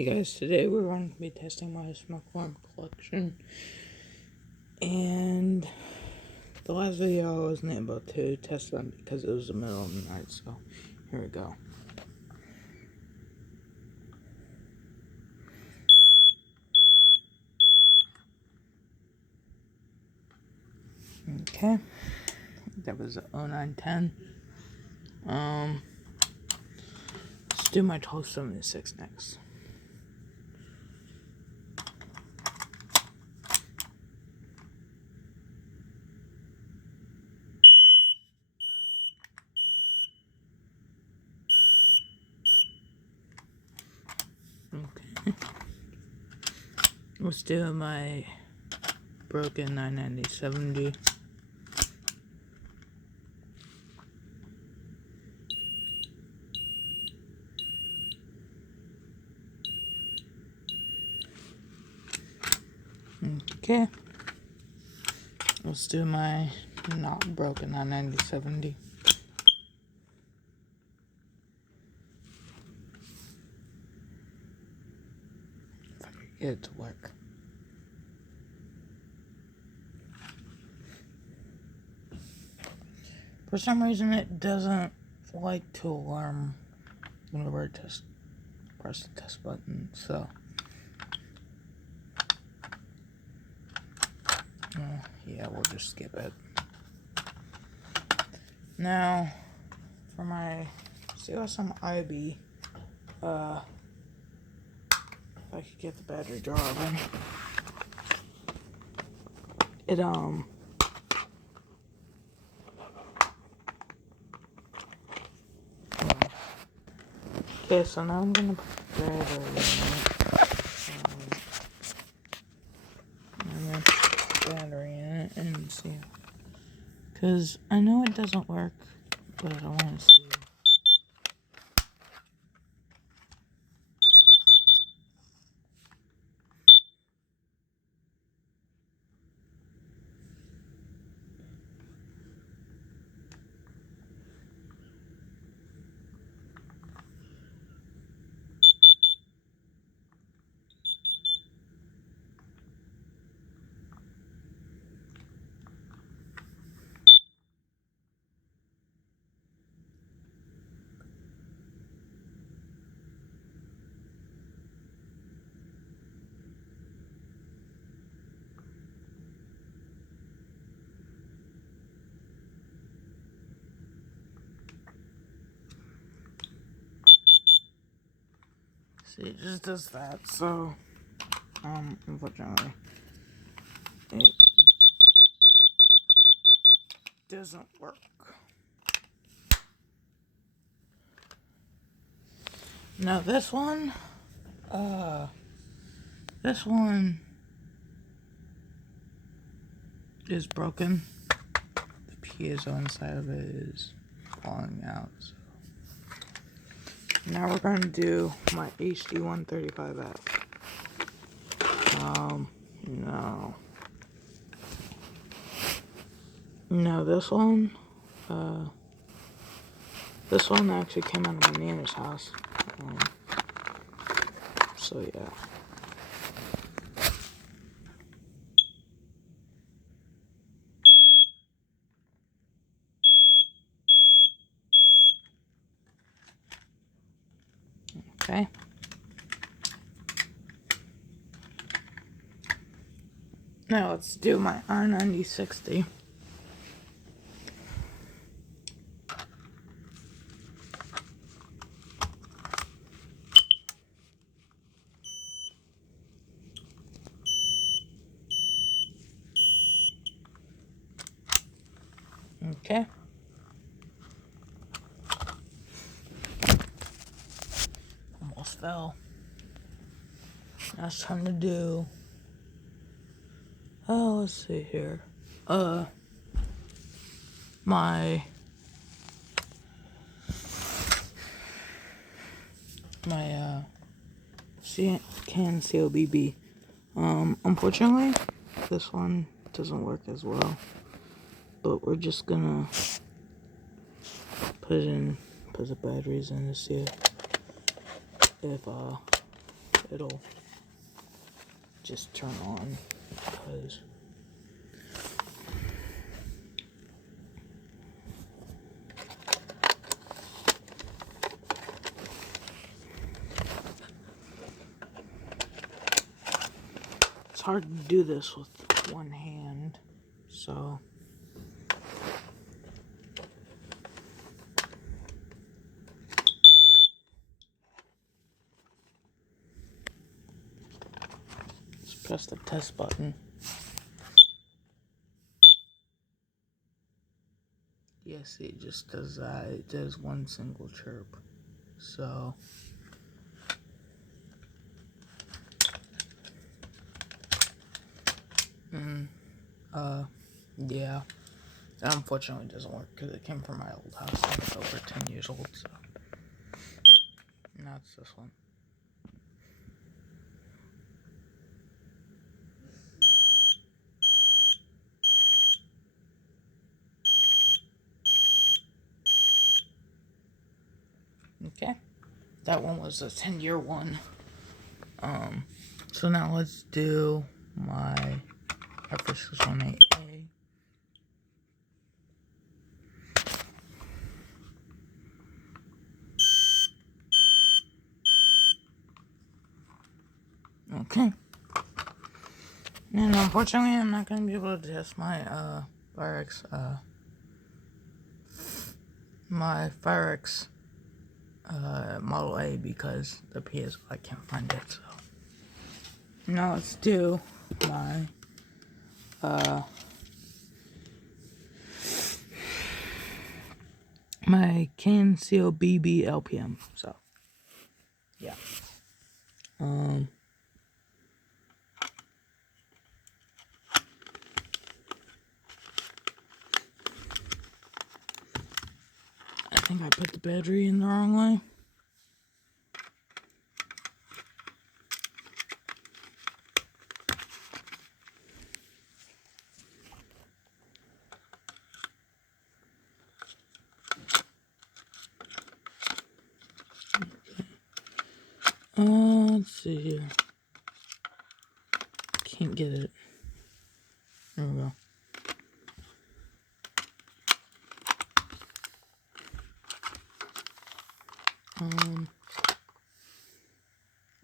Hey guys, today we're going to be testing my smoke alarm collection, and the last video I wasn't able to test them because it was the middle of the night, so here we go. Okay, that was the 0910. Let's do my 1276 next. Okay, let's do my broken 990-70. Okay, let's do my not broken 990-70. If I could get it to work. For some reason, it doesn't like to alarm whenever I press the test button, so yeah, we'll just skip it. Now, for my COSM IB, if I could get the battery jar open, okay, so now I'm gonna put the battery in it. I'm gonna put the battery in it and see, because I know it doesn't work, but I want to see. See, it just does that, so, unfortunately, it doesn't work. Now this one is broken. The piezo inside of it is falling out, so. Now we're going to do my HD135F. No, this one actually came out of my neighbor's house. So yeah. Okay. Now let's do my R9060. Okay. Almost fell. Now it's time to do. Oh, let's see here. My Canon COBB. Unfortunately, this one doesn't work as well. But we're just gonna put the batteries in to see if it'll just turn on, because it's hard to do this with one hand, so let's press the test button. Yes, it just does that. It does one single chirp. So yeah. That unfortunately doesn't work because it came from my old house and it's over 10 years old, so now it's this one. Okay. That one was a 10-year one. So now let's do my F618A. Okay. And unfortunately, I'm not going to be able to test my, Firex, Model A because the PS, I can't find it, so. Now let's do my Canon BB LPM, so, yeah. I think I put the battery in the wrong way. Let's see here. Can't get it. There we go.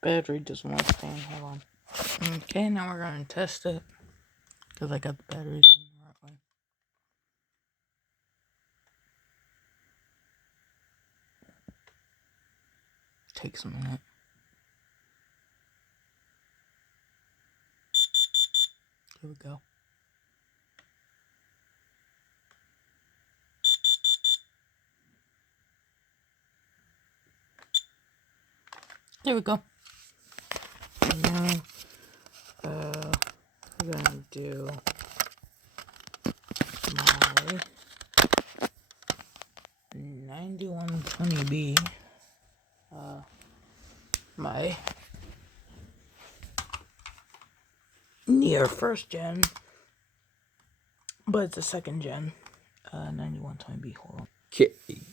Battery doesn't want to stand. Hold on. Okay, now we're gonna test it because I got the batteries in the right way. Takes a minute. Here we go. There we go. And now, we're gonna do my 9120B. My near first gen, but it's a second gen 9120B. Hold on.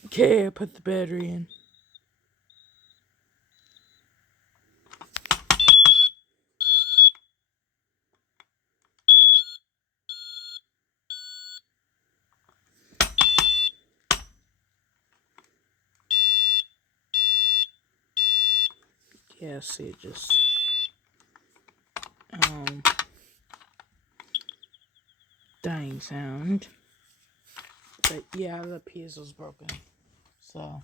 Okay, I put the battery in. Yeah, see, it just dying sound. But yeah, the PS was broken, so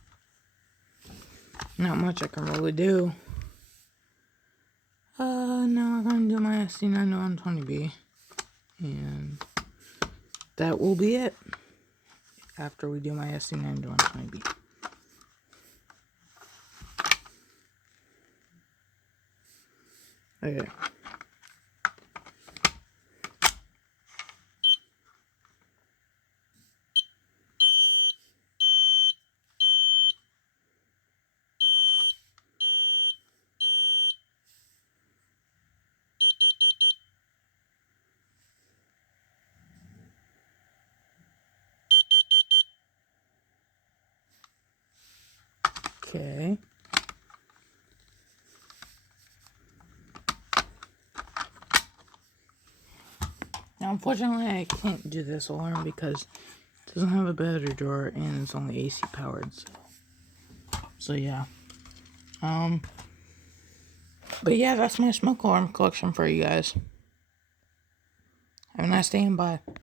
not much I can really do. Now we're gonna do my SD9120B, and that will be it after we do my SD9120B. Okay. Okay. unfortunately, I can't do this alarm because it doesn't have a battery drawer and it's only AC powered. So yeah. But yeah, that's my smoke alarm collection for you guys. Have a nice day and bye.